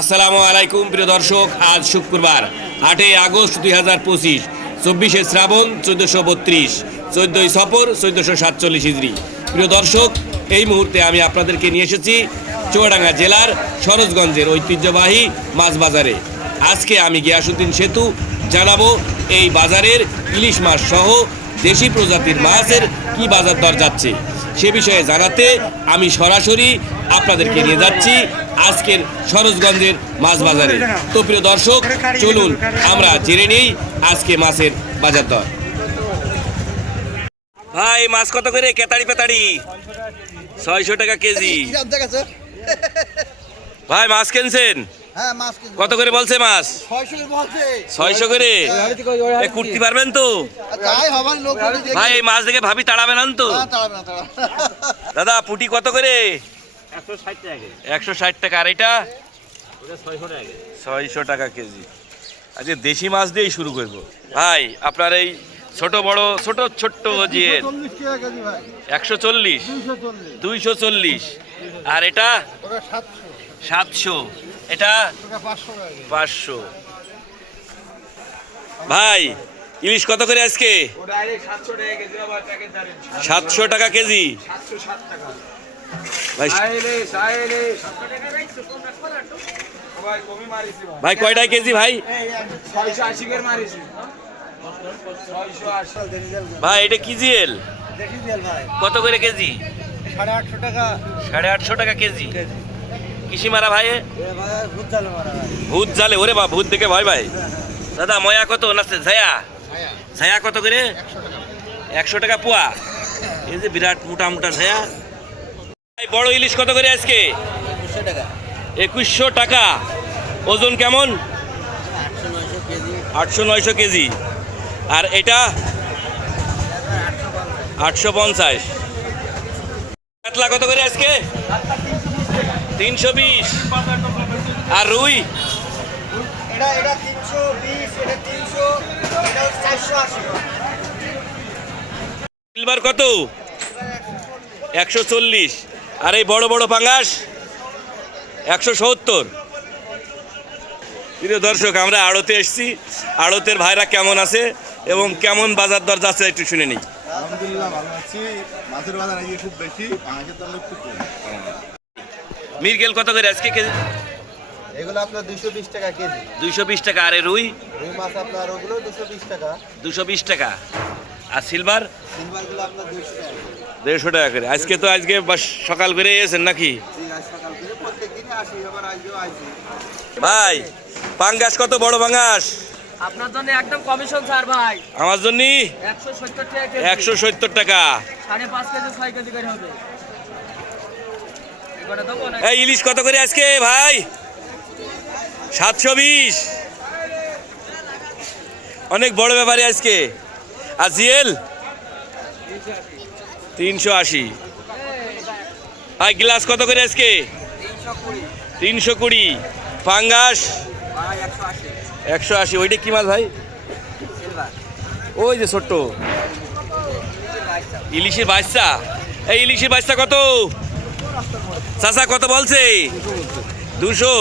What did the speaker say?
আসসালামু আলাইকুম, প্রিয় দর্শক, আজ শুক্রবার, আটই আগস্ট দুই হাজার পঁচিশ, চব্বিশে শ্রাবণ চোদ্দোশো বত্রিশ, চোদ্দোই সফর চোদ্দোশো সাতচল্লিশ ইজরি প্রিয় দর্শক, এই মুহূর্তে আমি আপনাদেরকে নিয়ে এসেছি চুয়াডাঙ্গা জেলার সরোজগঞ্জের ঐতিহ্যবাহী মাছ বাজারে। আজকে আমি গিয়াসুদ্দিন সেতু জানাব এই বাজারের ইলিশ মাছ সহ দেশি প্রজাতির মাছের কি বাজার দর যাচ্ছে। সে বিষয়ে জানাতে আমি সরাসরি আপনাদেরকে নিয়ে যাচ্ছি আজকের সরোজগঞ্জের মাছ বাজারে। তো প্রিয় দর্শক চলুন আমরা জেনে নেই আজকে মাছের বাজার দর। ভাই মাছ কত করে? কেতাড়ি পেতাড়ি ছয়শো টাকা কেজি। ভাই মাছ কিনছেন? হ্যাঁ। কত করে বলছে মাছ? ছয়শো করে কুর্তি পারবেন তো। ভাই এই মাছ দেখে ভাবি তাড়াবেন তো? তাড়াবে দাদা পুটি কত করে? একশো ষাট টাকা আর এটা? ছয়শো টাকা কেজি। আজকে দেশি মাছ দিয়েই শুরু করব। ভাই আপনার এই ছোট বড় ছোট ছোট্ট ভাই। একশো চল্লিশ? দুইশো চল্লিশ। আর এটা? সাতশো। এটা? পাঁচশো পাঁচশো। ভাই ইলিশ কত করে আজকে? সাতশো টাকা কেজি ভাই ভাই। কয়টায় কেজি ভাই? ভাই এটা কি জিএল? দেখি দিয়াল ভাই। কত করে কেজি? সাড়ে আটশো টাকা। সাড়ে আটশো টাকা কেজি। কিসি মারা ভাই ভূত জালে মারা ভাই। ওরে বা ভূত দেখে ভয় ভাই দাদা ময়া কত? না ছায়া? ভাইয়া, ছায়া কত করে? একশো টাকা। পোয়া। এই যে বিরাট মোটা মোটা ছায়া। ভাই বড় ইলিশ কত করে আজকে? একুশশো টাকা। ওজন কেমন? আটশো নয়শো কেজি। আর এটা? আটশো পঞ্চাশ। কাতলা কত করে আজকে? তিনশো বিশ। আর রুই? সিলভার কত? একশো চল্লিশ। আর এই বড় বড় পাঙ্গাস একশো সত্তর। প্রিয় দর্শক আমরা আড়তে এসেছি। আড়তের ভাইরা কেমন আছে এবং কেমন বাজার দর যাচ্ছে একটু শুনে নিই। মিরগেল কত করে আজকে কেজি? এগুলো আপনার দুইশো বিশ টাকা কেজি। দুইশো বিশ টাকা। আরে রুই? রুই মাছ আপনার ওগুলো দুশো বিশ টাকা। দুশো বিশ টাকা। আর সিলভার? দেড়শো টাকা করে। আজকে তো আজকে বাস সকাল করে এসেছেন নাকি? ভাই পাঙ্গাস কত বড় পাঙ্গাস? আপনার জন্য একদম কমিশন স্যার ভাই। আমার জন্য একশো সত্তর টাকা টাকা। কেজি কেজি করে হবে। এই ইলিশ কত করে আজকে ভাই? সাতশো বিশ। অনেক বড় ব্যাপারে আজকে। আর তিনশো আশি। ভাই, গ্লাস কত করে আজকে? তিনশো কুড়ি। ফাঙ্গাস? একশো আশি। ওইটা কি মাছ ভাই? ওই যে ছোট্ট। ইলিশের বাচ্চা। এই ইলিশের বাচ্চা কত? চাচা, কত বলছে? দুশো।